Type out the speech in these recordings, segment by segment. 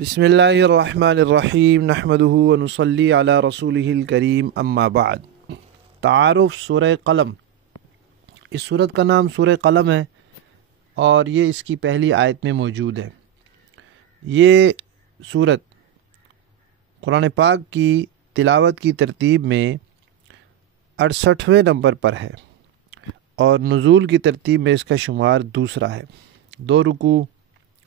بسم اللہ الرحمن الرحیم نحمدہ ونصلی علی رسولہ الکریم اما بعد۔ تعارف سورہ قلم۔ اس سورت کا نام سورہ قلم ہے اور یہ اس کی پہلی آیت میں موجود ہے۔ یہ سورت قرآن پاک کی تلاوت کی ترتیب میں 68ویں نمبر پر ہے اور نزول کی ترتیب میں اس کا شمار دوسرا ہے۔ 2 رکوع،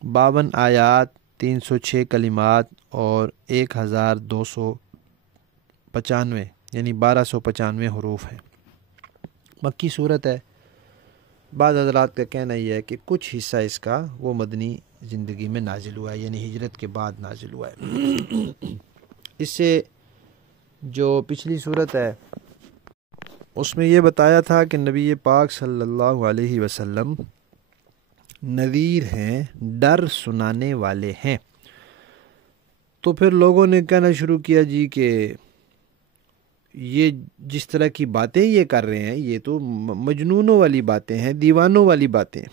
52 آیات، 306 کلمات اور 1295 یعنی 1295 حروف ہیں۔ مکی صورت ہے۔ بعض حضرات کا کہنا یہ ہے کہ کچھ حصہ اس کا وہ مدنی زندگی میں نازل ہوا ہے، یعنی ہجرت کے بعد نازل ہوا ہے۔ اس سے جو پچھلی صورت ہے اس میں یہ بتایا تھا کہ نبی پاک صلی اللہ علیہ وسلم نذیر ہیں، ڈر سنانے والے ہیں۔ تو پھر لوگوں نے کہنا شروع کیا جی کہ یہ جس طرح کی باتیں یہ کر رہے ہیں یہ تو مجنونوں والی باتیں ہیں، دیوانوں والی باتیں۔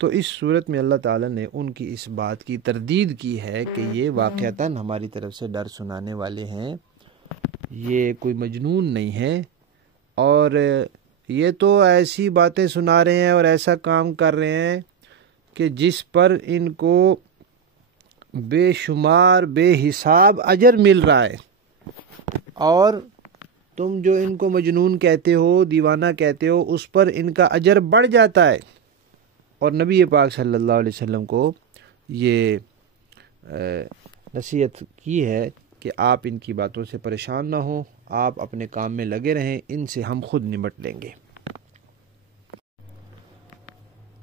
تو اس صورت میں اللہ تعالیٰ نے ان کی اس بات کی تردید کی ہے کہ یہ واقعتاً ہماری طرف سے ڈر سنانے والے ہیں، یہ کوئی مجنون نہیں ہے، اور یہ تو ایسی باتیں سنا رہے ہیں اور ایسا کام کر رہے ہیں کہ جس پر ان کو بے شمار بے حساب اجر مل رہا ہے، اور تم جو ان کو مجنون کہتے ہو، دیوانہ کہتے ہو، اس پر ان کا اجر بڑھ جاتا ہے۔ اور نبی پاک صلی اللہ علیہ وسلم کو یہ نصیحت کی ہے کہ آپ ان کی باتوں سے پریشان نہ ہوں، آپ اپنے کام میں لگے رہیں، ان سے ہم خود نمٹ لیں گے۔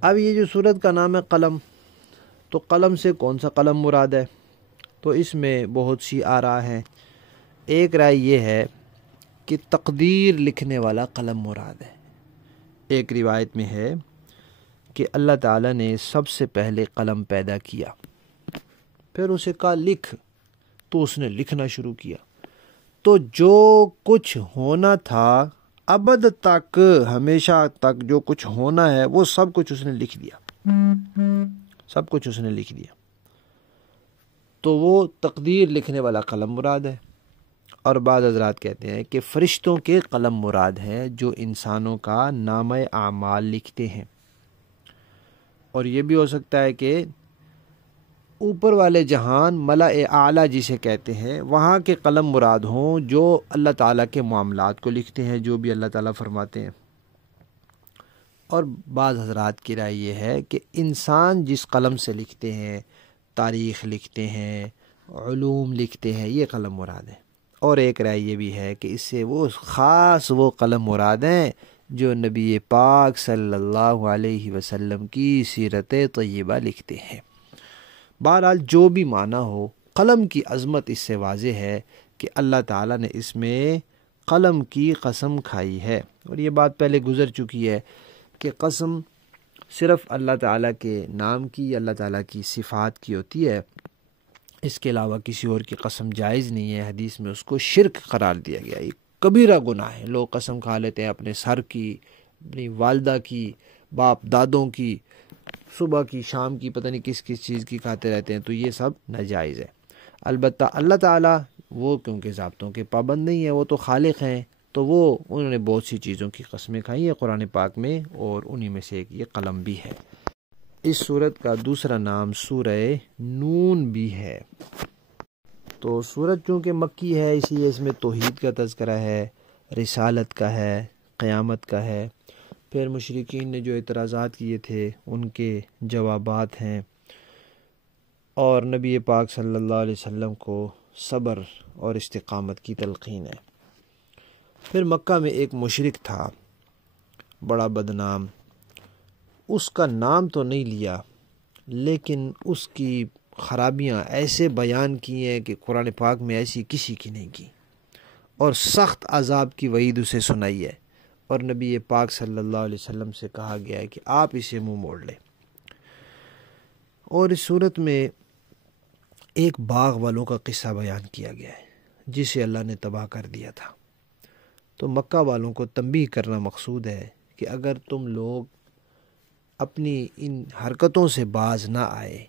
اب یہ جو سورت کا نام ہے قلم، تو قلم سے کون سا قلم مراد ہے؟ تو اس میں بہت سی آراء ہیں۔ ایک رائے یہ ہے کہ تقدیر لکھنے والا قلم مراد ہے۔ ایک روایت میں ہے کہ اللہ تعالیٰ نے سب سے پہلے قلم پیدا کیا، پھر اسے کہا لکھ، تو اس نے لکھنا شروع کیا، تو جو کچھ ہونا تھا ابد تک، ہمیشہ تک جو کچھ ہونا ہے وہ سب کچھ اس نے لکھ دیا، سب کچھ اس نے لکھ دیا۔ تو وہ تقدیر لکھنے والا قلم مراد ہے۔ اور بعض حضرات کہتے ہیں کہ فرشتوں کے قلم مراد ہے جو انسانوں کا نامہ اعمال لکھتے ہیں۔ اور یہ بھی ہو سکتا ہے کہ اوپر والے جہان، ملأ اعلیٰ جسے کہتے ہیں، وہاں کے قلم مراد ہوں جو اللہ تعالیٰ کے معاملات کو لکھتے ہیں، جو بھی اللہ تعالیٰ فرماتے ہیں۔ اور بعض حضرات کی رائے یہ ہے کہ انسان جس قلم سے لکھتے ہیں، تاریخ لکھتے ہیں، علوم لکھتے ہیں، یہ قلم مراد ہے۔ اور ایک رائے یہ بھی ہے کہ اس سے وہ خاص وہ قلم مراد ہیں جو نبی پاک صلی اللہ علیہ وسلم کی سیرت طیبہ لکھتے ہیں۔ بہرحال جو بھی معنی ہو، قلم کی عظمت اس سے واضح ہے کہ اللہ تعالیٰ نے اس میں قلم کی قسم کھائی ہے۔ اور یہ بات پہلے گزر چکی ہے کہ قسم صرف اللہ تعالیٰ کے نام کی، اللہ تعالیٰ کی صفات کی ہوتی ہے، اس کے علاوہ کسی اور کی قسم جائز نہیں ہے۔ حدیث میں اس کو شرک قرار دیا گیا، یہ کبیرہ گناہ ہے۔ لوگ قسم کھا لیتے ہیں اپنے سر کی، اپنی والدہ کی، باپ دادوں کی، صبح کی، شام کی، پتہ نہیں کس کس چیز کی کھاتے رہتے ہیں، تو یہ سب ناجائز ہے۔ البتہ اللہ تعالیٰ وہ کیونکہ ضابطوں کے پابند نہیں ہے، وہ تو خالق ہیں، تو وہ انہوں نے بہت سی چیزوں کی قسمیں کھائی ہیں قرآن پاک میں، اور انہی میں سے ایک یہ قلم بھی ہے۔ اس سورت کا دوسرا نام سورہ نون بھی ہے۔ تو سورت چونکہ مکی ہے، اسی لیے اس میں توحید کا تذکرہ ہے، رسالت کا ہے، قیامت کا ہے، پھر مشرکین نے جو اعتراضات کیے تھے ان کے جوابات ہیں، اور نبی پاک صلی اللہ علیہ وسلم کو صبر اور استقامت کی تلقین ہے۔ پھر مکہ میں ایک مشرک تھا بڑا بدنام، اس کا نام تو نہیں لیا لیکن اس کی خرابیاں ایسے بیان کی ہیں کہ قرآن پاک میں ایسی کسی کی نہیں کی، اور سخت عذاب کی وعید اسے سنائی ہے، اور نبی پاک صلی اللہ علیہ وسلم سے کہا گیا ہے کہ آپ اسے منہ موڑ لیں۔ اور اس صورت میں ایک باغ والوں کا قصہ بیان کیا گیا ہے جسے اللہ نے تباہ کر دیا تھا۔ تو مکہ والوں کو تنبیہ کرنا مقصود ہے کہ اگر تم لوگ اپنی ان حرکتوں سے باز نہ آئے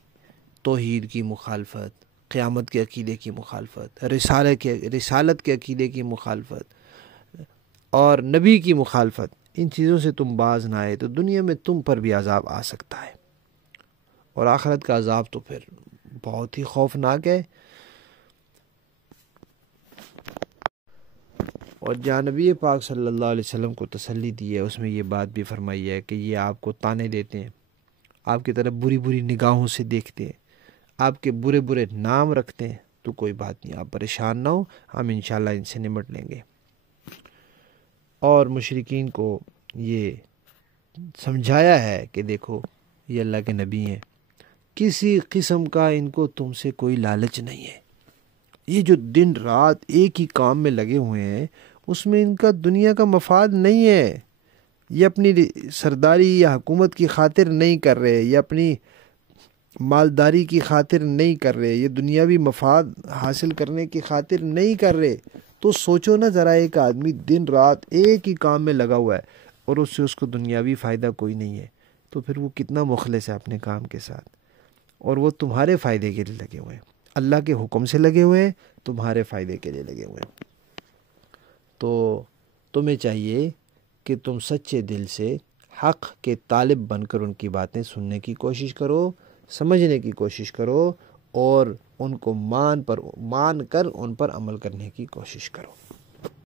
توحید کی مخالفت، قیامت کے عقیدے کی مخالفت، رسالت کے عقیدے کی مخالفت اور نبی کی مخالفت، ان چیزوں سے تم باز نہ آئے تو دنیا میں تم پر بھی عذاب آ سکتا ہے، اور آخرت کا عذاب تو پھر بہت ہی خوفناک ہے۔ اور جہاں نبی پاک صلی اللہ علیہ وسلم کو تسلی دی ہے اس میں یہ بات بھی فرمائی ہے کہ یہ آپ کو طعنے دیتے ہیں، آپ کی طرف بری بری نگاہوں سے دیکھتے ہیں، آپ کے برے برے نام رکھتے ہیں، تو کوئی بات نہیں، آپ پریشان نہ ہو، ہم انشاءاللہ ان سے نمٹ لیں گے۔ اور مشرکین کو یہ سمجھایا ہے کہ دیکھو یہ اللہ کے نبی ہیں، کسی قسم کا ان کو تم سے کوئی لالچ نہیں ہے، یہ جو دن رات ایک ہی کام میں لگے ہوئے ہیں اس میں ان کا دنیا کا مفاد نہیں ہے، یہ اپنی سرداری یا حکومت کی خاطر نہیں کر رہے، یہ اپنی مالداری کی خاطر نہیں کر رہے، یہ دنیاوی مفاد حاصل کرنے کی خاطر نہیں کر رہے۔ تو سوچو نا ذرا، ایک آدمی دن رات ایک ہی کام میں لگا ہوا ہے اور اس کو دنیاوی فائدہ کوئی نہیں ہے، تو پھر وہ کتنا مخلص ہے اپنے کام کے ساتھ، اور وہ تمہارے فائدے کے لیے لگے ہوئے ہیں، اللہ کے حکم سے لگے ہوئے ہیں، تمہارے فائدے کے لیے لگے ہوئے ہیں۔ تو تمہیں چاہیے کہ تم سچے دل سے حق کے طالب بن کر ان کی باتیں سننے کی کوشش کرو، سمجھنے کی کوشش کرو، اور ان کو مان کر ان پر عمل کرنے کی کوشش کرو۔